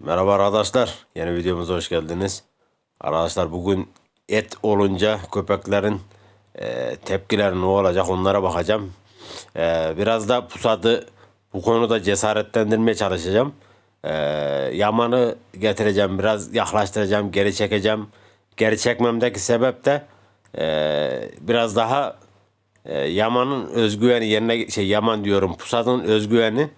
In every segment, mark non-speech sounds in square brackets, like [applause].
Merhaba arkadaşlar. Yeni videomuza hoş geldiniz. Arkadaşlar bugün et olunca köpeklerin e, tepkileri ne olacak onlara bakacağım. E, biraz da pusadı bu konuda cesaretlendirmeye çalışacağım. E, yamanı getireceğim biraz yaklaştıracağım geri çekeceğim. Geri çekmemdeki sebep de e, biraz daha e, Yaman'ın özgüveni yerine şey Yaman diyorum Pusat'ın özgüveni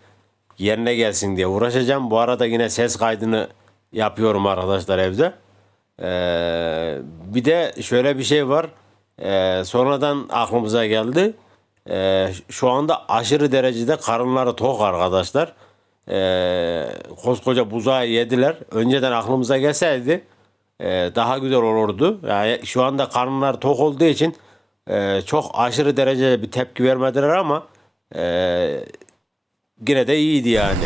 yerine gelsin diye uğraşacağım. Bu arada yine ses kaydını yapıyorum arkadaşlar evde. Ee, bir de şöyle bir şey var. Ee, sonradan aklımıza geldi. Ee, şu anda aşırı derecede karınları tok arkadaşlar. Ee, koskoca buzağı yediler. Önceden aklımıza gelseydi e, daha güzel olurdu. Yani şu anda karınlar tok olduğu için e, çok aşırı derecede bir tepki vermediler ama e, yine de iyiydi yani.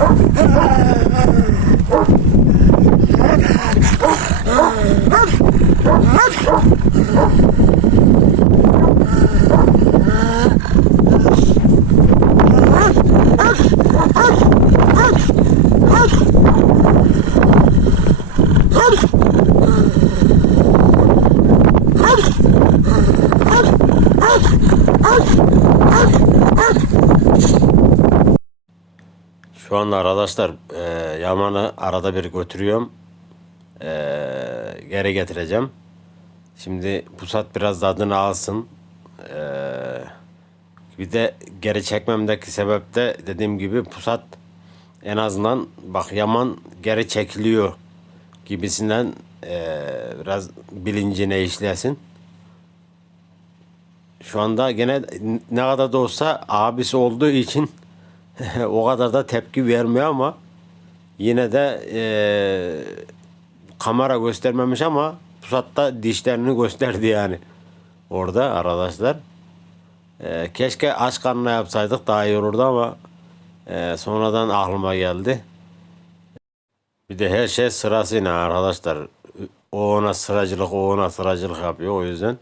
Ah! Şu anda arkadaşlar e, Yaman'ı arada bir götürüyorum. E, geri getireceğim. Şimdi Pusat biraz tadını alsın. E, bir de geri çekmemdeki sebep de dediğim gibi Pusat en azından bak Yaman geri çekiliyor gibisinden e, biraz bilincine işlesin. Şu anda gene ne kadar da olsa abisi olduğu için [laughs] o kadar da tepki vermiyor ama yine de e, kamera göstermemiş ama pusatta dişlerini gösterdi yani orada arkadaşlar. E, keşke aç karnına yapsaydık daha iyi olurdu ama e, sonradan aklıma geldi. Bir de her şey sırasıyla arkadaşlar. O ona sıracılık, o ona sıracılık yapıyor o yüzden.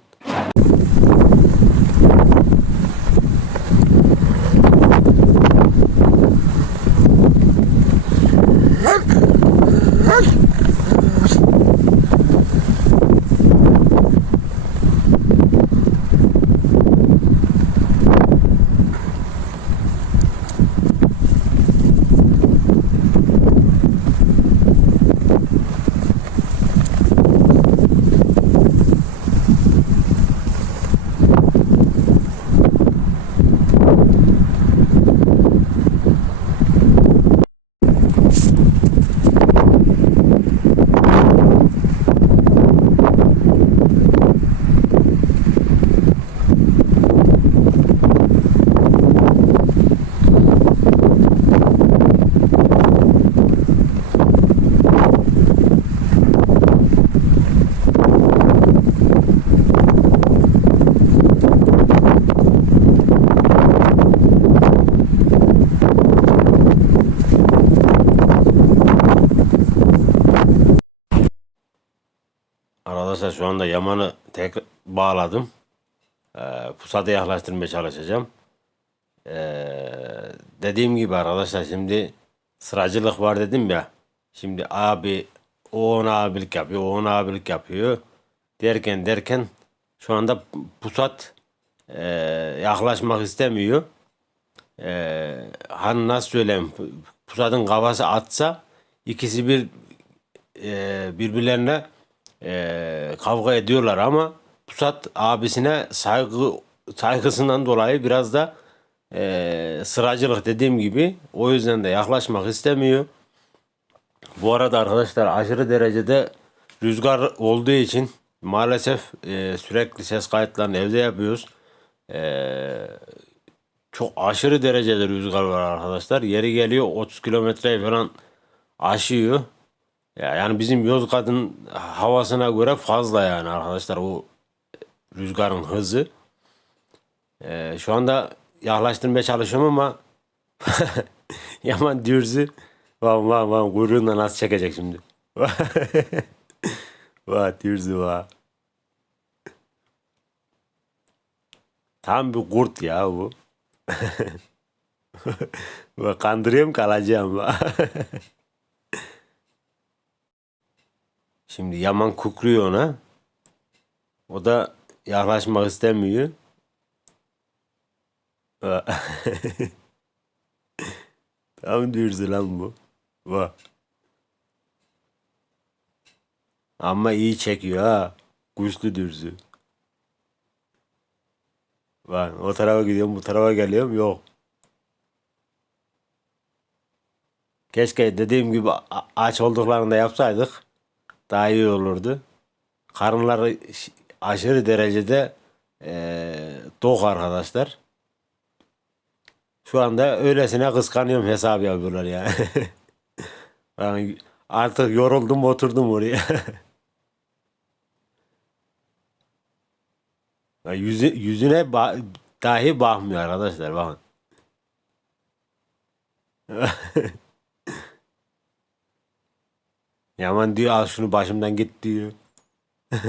Arkadaşlar şu anda Yaman'ı tek bağladım. Ee, pusada yaklaştırmaya çalışacağım. Ee, dediğim gibi arkadaşlar şimdi sıracılık var dedim ya. Şimdi abi o ona abilik yapıyor, o ona abilik yapıyor. Derken derken şu anda pusat e, yaklaşmak istemiyor. E, hani nasıl söyleyeyim pusatın kafası atsa ikisi bir e, birbirlerine e, kavga ediyorlar ama Pusat abisine saygı saygısından dolayı biraz da e, sıracılık dediğim gibi o yüzden de yaklaşmak istemiyor. Bu arada arkadaşlar aşırı derecede rüzgar olduğu için maalesef e, sürekli ses kayıtlarını evde yapıyoruz. Ee, çok aşırı derecede rüzgar var arkadaşlar. Yeri geliyor 30 kilometreyi falan aşıyor. Ya yani bizim Yozgat'ın havasına göre fazla yani arkadaşlar o rüzgarın hızı. Ee, şu anda yaklaştırmaya çalışıyorum ama [laughs] Yaman dürzü. Van van van kuyruğundan nasıl çekecek şimdi. [laughs] Vah dürzü vah. Tam bir kurt ya bu. [laughs] Bak kandırıyorum kalacağım. Şimdi Yaman kukruyor ona. O da yaklaşmak istemiyor. [laughs] Tam dürzü lan bu. Bak. Ama iyi çekiyor ha. Güçlü dürzü. Bak o tarafa gidiyorum bu tarafa geliyorum yok. Keşke dediğim gibi aç olduklarında yapsaydık daha iyi olurdu. Karınları aşırı derecede eee tok arkadaşlar. Şu anda öylesine kıskanıyorum hesap yapıyorlar yani. [laughs] Ben artık yoruldum oturdum oraya. [laughs] Ya yüzü, yüzüne ba- dahi bakmıyor arkadaşlar bakın. [laughs] Yaman diyor al şunu başımdan git diyor. [laughs]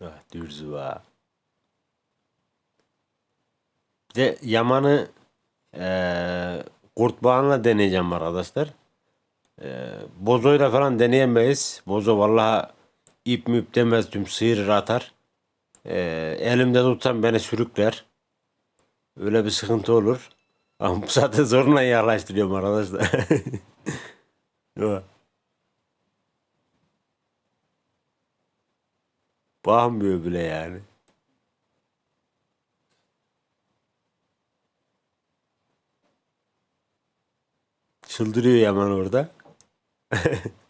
Ah, dürzü var. Bir de Yaman'ı eee kurtbağanla deneyeceğim arkadaşlar. Eee Bozo'yla falan deneyemeyiz. Bozo vallahi ip müp demez tüm sıyırır atar. Eee, elimde tutsam beni sürükler. Öyle bir sıkıntı olur. [laughs] Ama bu zaten zorla yaklaştırıyorum arkadaşlar. [laughs] Bakmıyor bile yani. Çıldırıyor Yaman orada. [laughs]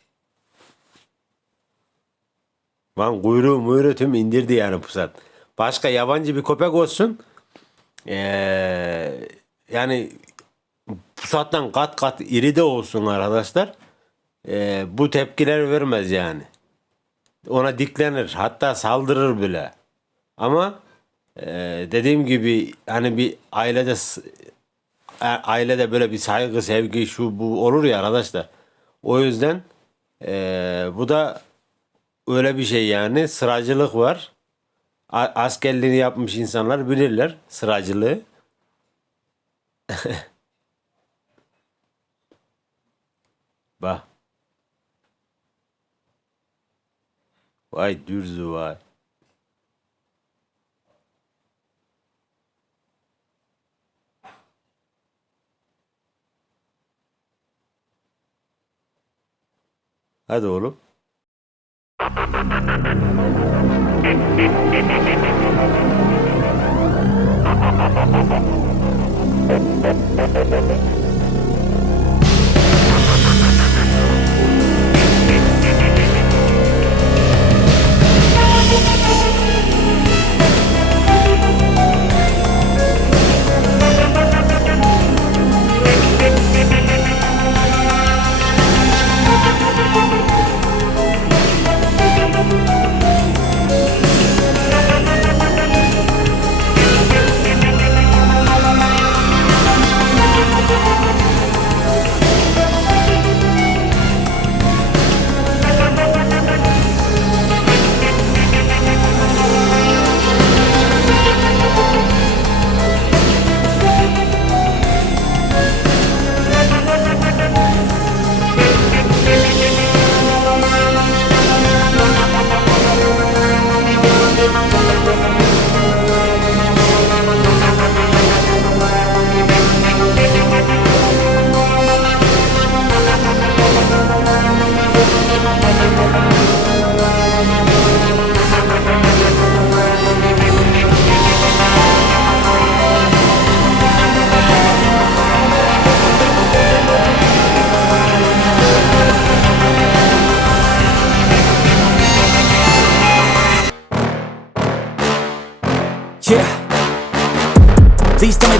Lan kuyruğu muyruğu tüm indirdi yani pusat. Başka yabancı bir köpek olsun. Ee, yani pusattan kat kat iri de olsun arkadaşlar. Ee, bu tepkiler vermez yani. Ona diklenir. Hatta saldırır bile. Ama e, dediğim gibi hani bir ailede ailede böyle bir saygı, sevgi şu bu olur ya arkadaşlar. O yüzden e, bu da öyle bir şey yani sıracılık var. A- askerliğini yapmış insanlar bilirler sıracılığı. [laughs] Bak. Vay dürzü vay. Hadi oğlum. ¡Gracias!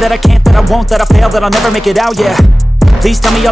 That I can't, that I won't, that I fail, that I'll never make it out, yeah. Please tell me I'll